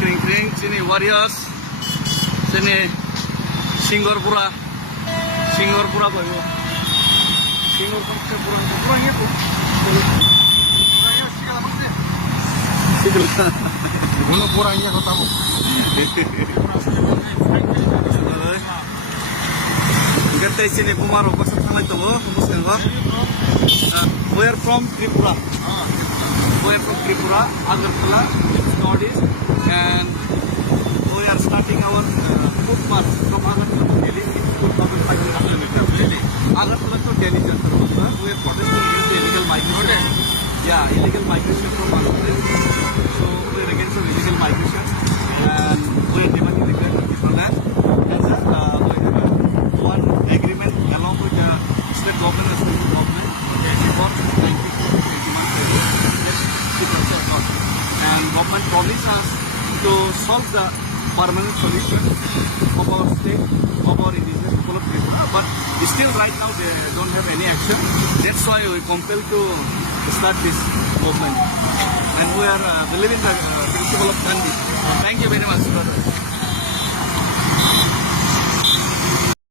kring kring sini warriors sini Singapura bayo Singapura ini tuh Uno por ahí ya contamos. Gante sini Kumaro pasal sana itu we are from Tripura. We are from Tripura, Agartala, Northeast, and we are starting our food march from Agartala to Delhi. It's 2,500 kilometers. Agartala to Delhi just we are protesting against the illegal migration. Yeah, illegal migration from Andhra Pradesh. So we are against the illegal migration, and we are demanding the grant of people land. And we have one agreement along with the state government and central government. For 90 months, and government promised us to solve the permanent solution of our state, of our indigenous people of Tripura, but still right now they don't have any action. That's why we compelled to start this movement, and we are believing the principle of Gandhi. Thank you very much, brother.